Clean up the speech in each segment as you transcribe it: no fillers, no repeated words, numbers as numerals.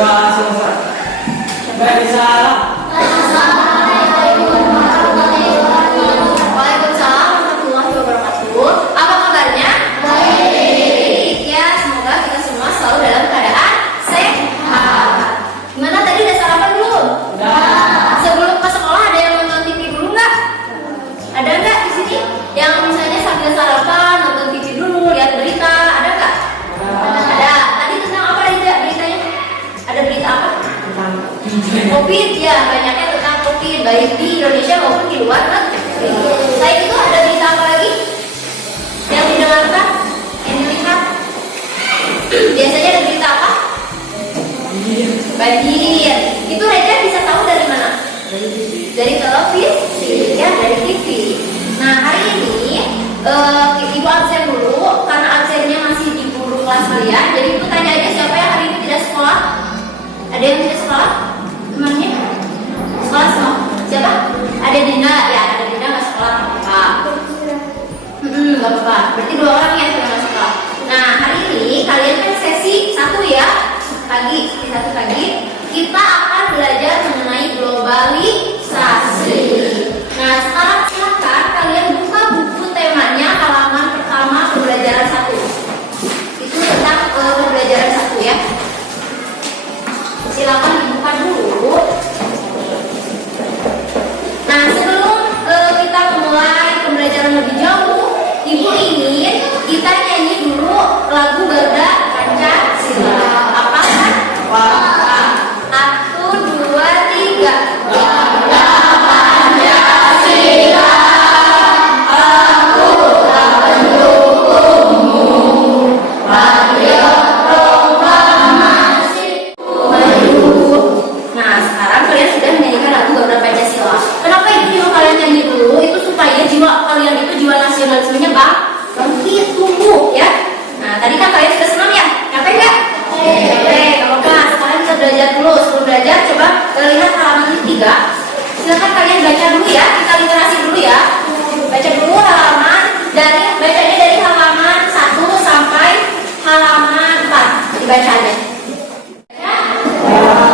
Doa selesai. Waalaikumsalam. Waalaikumsalam warahmatullahi wabarakatuh. Apa kabarnya? Baik. Ya, semoga kita semua selalu dalam keadaan sehat. Gimana tadi udah sarapan belum? Udah. Sebelum ke sekolah ada yang nonton TV dulu nggak? Ada nggak di sini? Yang misalnya sambil sarapan nonton TV dulu, lihat berita, ada nggak? Ada. Tadi tentang apa aja beritanya? Ada berita apa? COVID, ya, banyaknya tentang COVID, baik di Indonesia maupun di luar negeri. Selain itu ada berita apa lagi yang didengarkan, yang dilihat? Biasanya ada berita apa? Banjir. Itu Reza bisa tahu dari mana? Dari televisi, ya, dari TV. Nah, hari ini Ibu absen dulu karena absennya masih di guru kelas kalian. Jadi Ibu tanya aja siapa yang hari ini tidak sekolah? Ada yang tidak sekolah? Temannya? Sekolah semua? Siapa? Ada Dina, ya, ada Dina nggak sekolah, nggak apa-apa. Nggak apa-apa. Berarti 2 orang ya yang nggak sekolah. Nah, hari ini kalian kan sesi 1 ya, pagi, sesi 1 pagi. Kita akan belajar mengenai globalisasi. Nah, sekarang silakan kalian buka buku temanya halaman pertama pembelajaran 1. Itu tentang pembelajaran 1 ya. Silakan dibuka dulu. Nah, sebelum kita memulai pembelajaran lebih jauh, Ibu ingin kita nyanyi dulu lagu Garuda Pancasila. Apa kan? Wah. 1, 2, 3. Garuda Pancasila, aku tak mendukungmu. Patriot proklamasi maju. Nah, sekarang kalian sudah menyanyikan lagu Garuda Pancasila. Kenapa itu juga kalian nyanyi dulu? Itu supaya jiwa kalian itu, jiwa nasionalismenya bangkit, tumbuh ya. Nah, tadi kan kalian sudah senang ya? Capek nggak? Capek. Kalau nggak, sekarang kita belajar dulu. Sebelum belajar, coba lihat halaman 3. Silakan kalian baca dulu ya. Kita literasi dulu ya. Baca dulu halaman bacanya dari halaman 1 sampai halaman 4. Dibaca aja.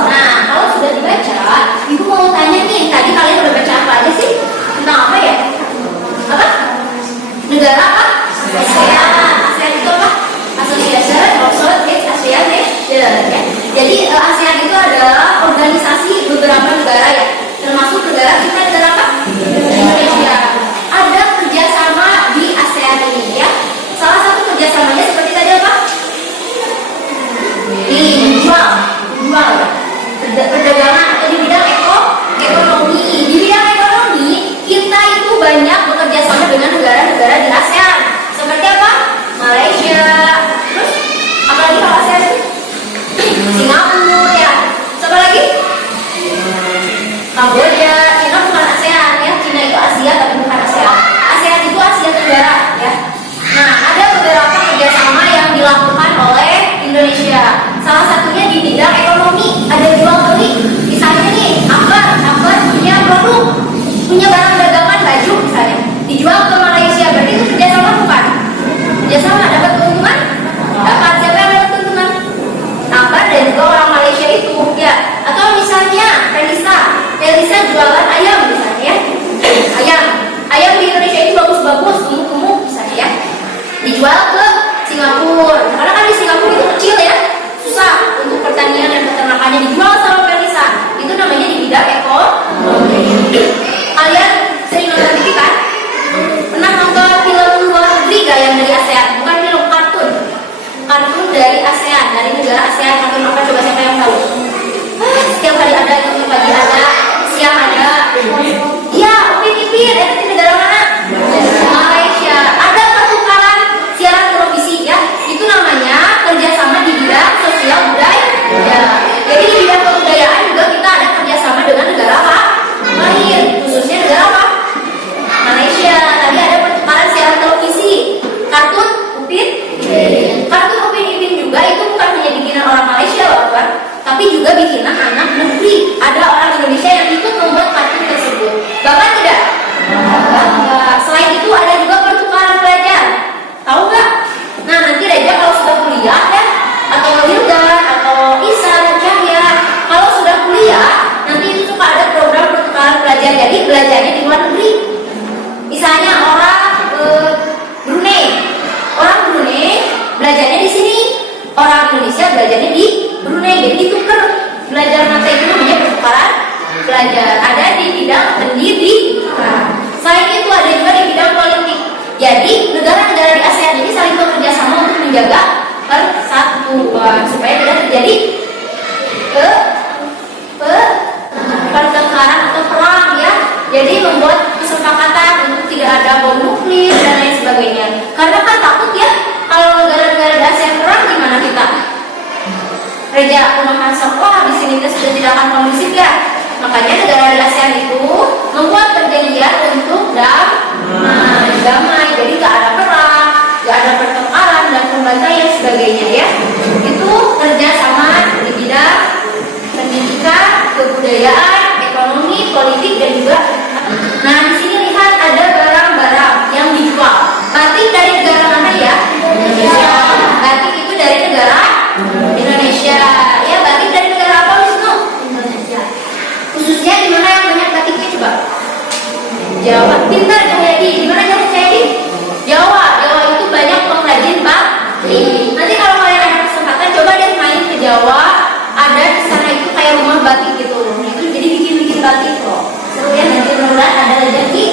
Nah, kalau sudah dibaca, Ibu mau tanya nih, tadi kalian udah baca apa aja sih? Tentang apa ya? Apa? Negara apa? ASEAN. ASEAN itu apa? Association of Southeast Asian Nations ya. Jadi ASEAN itu adalah organisasi beberapa negara ya, termasuk negara kita, negara apa? Indonesia. Ada kerjasama di ASEAN ini ya. Salah satu kerjasamanya seperti tadi apa? Jual perdagangan atau di bidang ekonomi. Di bidang ekonomi kita itu banyak bekerja sama dengan negara-negara di ASEAN. Seperti apa? Malaysia. Terus apalagi kalau ASEAN? Singapura ya. Siapa lagi? Kamboja. Kita bukan belajarnya di Brunei, jadi ditukar belajar mata itu namanya pertukaran belajar. Ada di bidang pendidikan. Selain itu ada juga di bidang politik. Jadi negara-negara di ASEAN ini saling bekerja sama untuk menjaga persatuan supaya tidak terjadi pertengkaran atau perang ya. Jadi membuat kesepakatan untuk tidak ada bom nuklir dan lain sebagainya. Karena kan takut ya kalau negara-negara di ASEAN perang, gimana kita? Reja rumahan sekolah di sini kita sudah tidak akan kondusif ya. Makanya negara di ASEAN itu membuat perjanjian untuk damai. Jadi gak ada perang, gak ada pertengkaran dan pembantaian sebagainya ya. Itu kerjasama di bidang pendidikan, kebudayaan, ekonomi, politik dan juga. Nah di sini lihat ada barang-barang yang dijual. Batik dari negara mana ya? Indonesia. Batik itu dari negara Indonesia. Ya, batik dari negara apa Wisnu? Indonesia. Khususnya di mana yang banyak batiknya coba? Jawa. Pintar Cahyadi. Di mana Cahyadi? Jawa. Jawa itu banyak pengrajin batik. Nanti kalau kalian ada kesempatan coba deh main ke Jawa. Ada di sana itu kayak rumah batik gitu. Itu jadi bikin batik kok. Seru ya, nanti mudah ada rezeki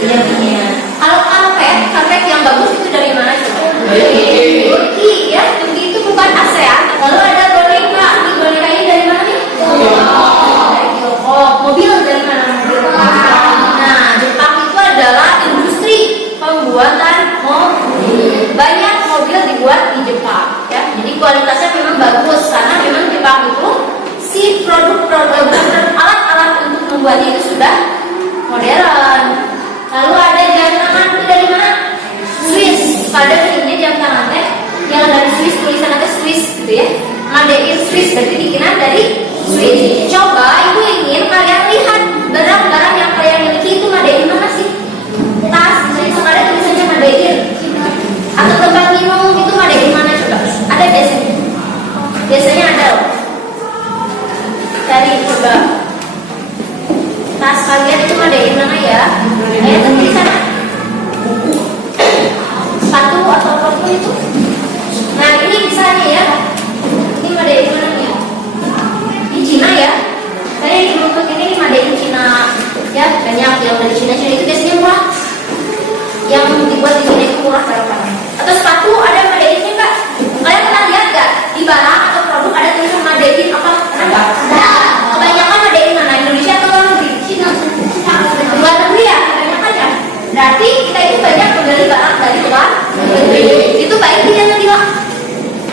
rezekinya. Kalau karpet yang bagus itu dari mana coba? Turki ya. Turki itu bukan ASEAN. Lalu ada boneka. Ini boneka ini dari mana nih? Dari Tiongkok. Mobil dari mana? Nah, Jepang itu adalah industri pembuatan mobil. Banyak mobil dibuat di Jepang ya. Jadi kualitasnya memang bagus karena memang Jepang itu si produk-produk alat-alat untuk membuatnya itu sudah modern. Lalu ada jam tangan itu dari mana? Swiss. Pada ini jam tangan teh yang dari Swiss, tulisan ada Swiss gitu ya. Made in Swiss berarti bikinan dari Swiss. Coba ibu ingin kalian lihat barang-barang yang kalian miliki itu made in mana sih? Tas, misalnya ada tulisannya made in. Atau tempat minum itu made in mana coba? Ada biasanya. Biasanya ada loh. Cari coba. Tas kalian itu made in mana ya? Ayo tunggu sana. Sepatu atau apapun itu. Nah ini misalnya ya. Ini made in mana ya? Di Cina ya. Saya ini untuk ini made in Cina. Ya banyak yang dari Cina. Cina itu biasanya murah. Yang dibuat di Cina itu murah barang-barang. Atau sepatu ada made in Kak. Kalian pernah lihat gak di barang atau produk ada tulisan made in apa? Ada. Kebanyakan made in mana? Indonesia atau luar negeri? Cina. Luar negeri ya? Kebanyakan ya. Berarti kita itu banyak membeli barang dari luar negeri. Itu baik tidak Nadila?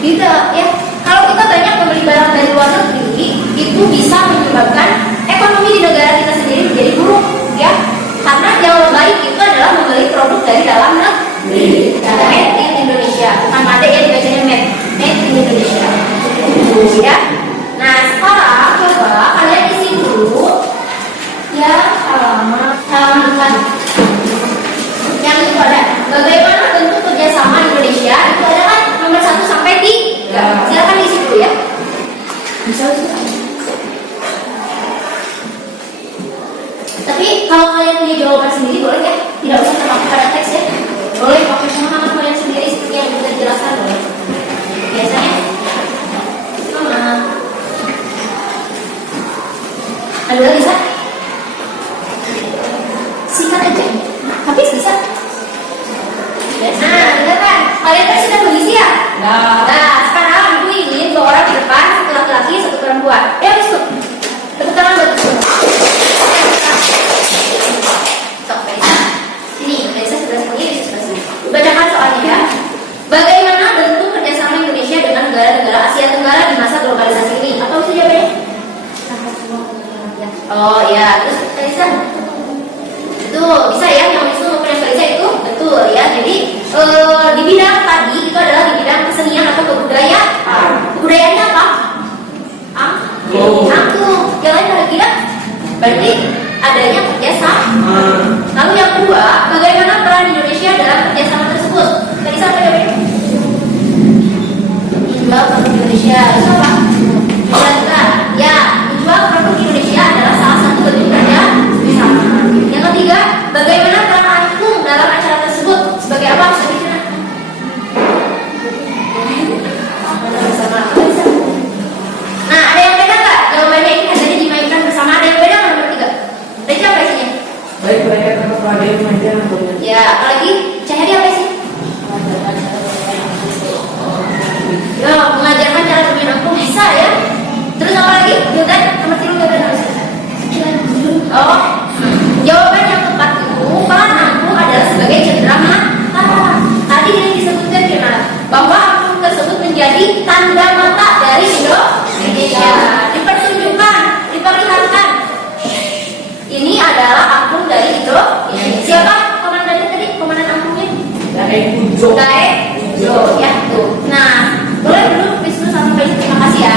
Tidak ya. Kalau kita banyak membeli barang dari luar negeri, itu bisa menyebabkan ekonomi di negara kita sendiri menjadi buruk ya. Karena yang baik itu adalah membeli produk dari dalam negeri. Made in Indonesia, bukan made ya, dibacanya made in Indonesia. Ya. Nah sekarang coba kalian isi dulu ya halaman 4. Yang itu ada bagaimana bentuk kerjasama Indonesia, itu ada kan nomor 1 sampai 3. Silakan isi dulu ya. Bisa. Tapi kalau kalian punya jawaban sendiri boleh ya, tidak usah terpaku pada teks ya. Boleh pakai pemahaman kalian sendiri seperti yang bisa dijelaskan boleh. Biasanya sama. Ada bisa? Sikat aja. Habis bisa? Nah, lihat kan? Kalian kan sudah mengisi ya? Nah, sekarang ibu ingin 2 orang di depan, 1 laki-laki, 1 perempuan. Ya, Wisnu. Tepuk tangan buat Wisnu. Sok, Kaisa. Sini, Kaisa sebelah sini, Kaisa sebelah sini. Bacakan soalnya ya. Bagaimana bentuk kerjasama Indonesia dengan negara-negara Asia Tenggara di masa globalisasi ini? Apa bisa jawabannya? Oh iya, terus Kaisa. Betul, bisa ya, yang Wisnu maupun yang Kaisa itu betul ya. Jadi di bidang tadi itu adalah di bidang kesenian atau kebudayaan. Kebudayaannya apa? Angklung. Yang lain ada tidak? Berarti adanya kerjasama. Lalu yang kedua, bagaimana peran Indonesia dalam kerjasama tersebut? Tadi siapa jawabnya? Menjual produk Indonesia. Itu apa? Menjual. Ya, menjual produk Indonesia adalah salah satu bentuk kerjasama. Yang ketiga, bagaimana peran angklung dalam acara tersebut? Sebagai apa? Bisa bicara? Sama. Daekujo. Daekujo ya tuh. Nah, boleh dulu Wisnu sama Pak Wisnu, terima kasih ya.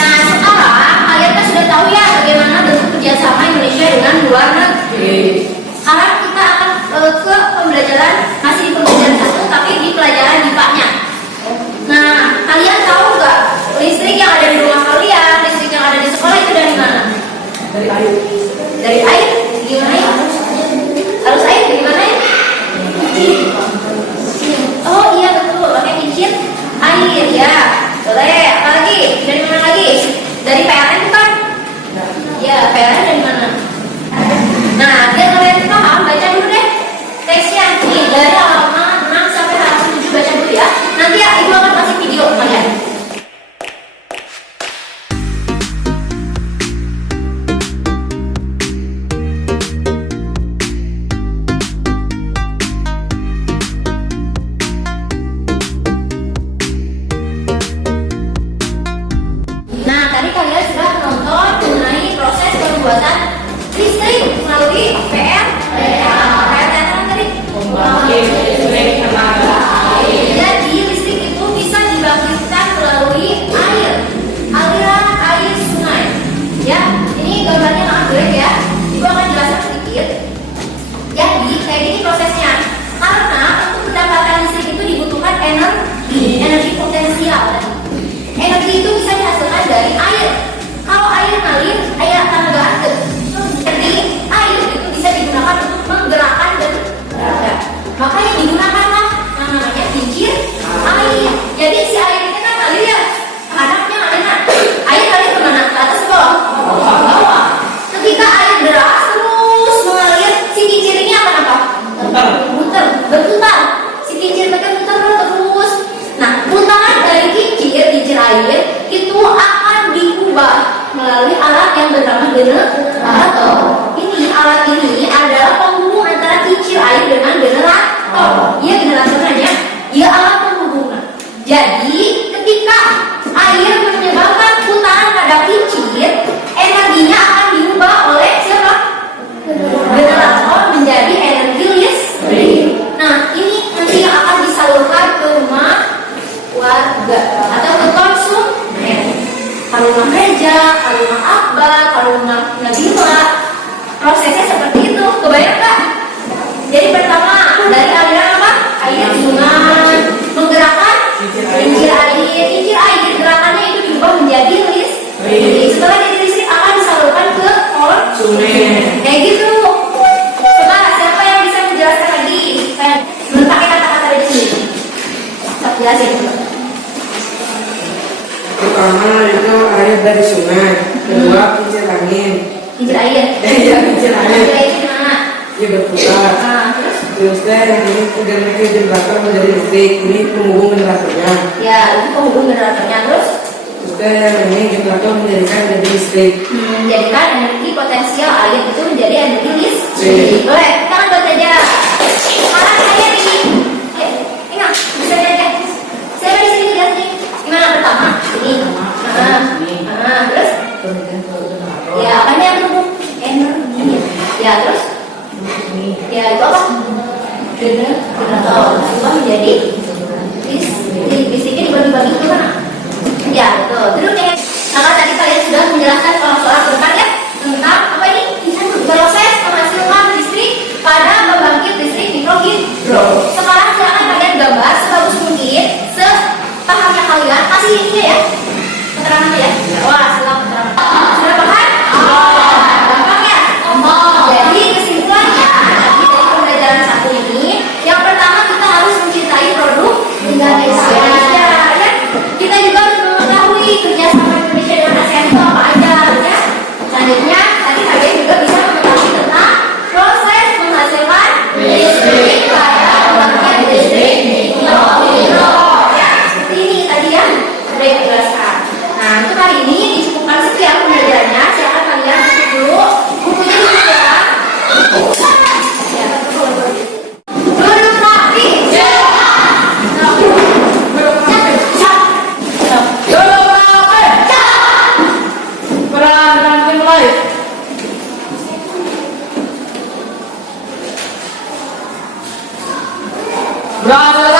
Nah, sekarang kalian kan sudah tahu ya bagaimana bentuk kerjasama Indonesia dengan luar negeri. Sekarang kita akan ke pembelajaran, masih di pembelajaran 1 tapi di pelajaran IPA-nya. Nah, kalian tahu nggak listrik yang ada di rumah kalian, listrik yang ada di sekolah itu dari mana? Dari air. Dari air? Gimana ya? Arus air gimana ya? Oh iya betul, pakai kincir air ya. Boleh. Apa lagi? Dari mana lagi? Dari PLN bukan? Ya, PLN dari mana? Nah, biar kalian paham, baca dulu deh teksnya. Nih, dari halaman 6 sampai halaman 7 baca dulu ya. Nanti ya, Ibu akan kasih video kalian. Nah, tadi kalian sudah menonton mengenai proses pembuatan listrik melalui PLTA. PLTA tadi Pembangkit listrik tenaga air. jadi listrik itu bisa dibangkitkan melalui air, aliran air sungai. Ya, ini gambarnya maaf jelek ya. Ibu akan jelaskan sedikit. Jadi kayak gini prosesnya. Karena untuk mendapatkan listrik itu dibutuhkan energi potensial. Energi itu bisa dihasilkan dari air. Kalau air ngalir, air tenaga ada. Jadi air itu bisa digunakan untuk menggerakkan dan berada. Maka yang digunakan lah namanya kincir air. Jadi si air ini kan ngalir ya. Hadapnya mana? Air ngalir kemana? Ke atas ke bawah? Ke bawah. Ketika air deras terus mengalir, si kincir ini akan apa? Muter, berputar. Si kincir akan muter terus. Nah, putaran dari kincir air itu akan diubah melalui alat yang bernama generator. Ini alat ini adalah penghubung antara kincir air dengan generator. Iya generatornya, dia alat penghubungnya. Jadi ketika air menyebabkan putaran pada kincir, energinya akan diubah oleh siapa? Generator menjadi energi listrik. Nah, ini nanti yang akan disalurkan ke rumah warga atau ke konsumen. Kalau rumah gereja, kalau rumah akbar, kalau rumah nabila, prosesnya seperti itu. Kebayang nggak? Jadi pertama dari aliran apa? Air sungai menggerakkan kincir air. Kincir air gerakannya itu diubah menjadi listrik. Setelah jadi listrik akan disalurkan ke konsumen. Kayak gitu. Coba siapa yang bisa menjelaskan lagi? Saya pakai kata-kata di sini. Saya jelasin. Pertama itu air dari sungai, kedua kincir angin. Kincir air. Iya kincir angin. Kincir air itu mana? Iya berputar. Nah, terus? Terus yang ini generator menjadi listrik, ini penghubung generatornya. Ya, itu penghubung generatornya. Terus? Terus yang ini generator menjadikan menjadi listrik. Menjadikan energi potensial air itu menjadi energi listrik. Boleh, kita kan buat aja. Sekarang saya di ingat, bisa aja. Saya di sini lihat nih. Gimana pertama? Ini. Terus? Ya, apanya yang berhubung? Energi. Ya, terus? Ya, itu apa? Generator. Itu menjadi listriknya dibagi-bagi ke mana? Ya, betul. Duduk deh. Nah, tadi kalian sudah menjelaskan soal-soal tentang ya tentang apa ini? Proses menghasilkan listrik pada pembangkit listrik mikrohidro. Sekarang silakan kalian gambar sebagus mungkin, sepahamnya kalian. Kasih ini ya, keterangannya ya. Wah, silakan keterangan. Sudah paham? Gampang ya? Jadi kesimpulannya dari pembelajaran 1 ini, yang pertama kita harus mencintai produk Indonesia. Ya. Kita juga harus mengetahui kerjasama Indonesia dengan ASEAN itu apa aja ya. Selanjutnya tadi kalian juga bisa mengetahui tentang proses menghasilkan listrik pada pembangkit listrik mikrohidro. Ya, seperti ini tadi ya. Sudah dijelaskan. Berapa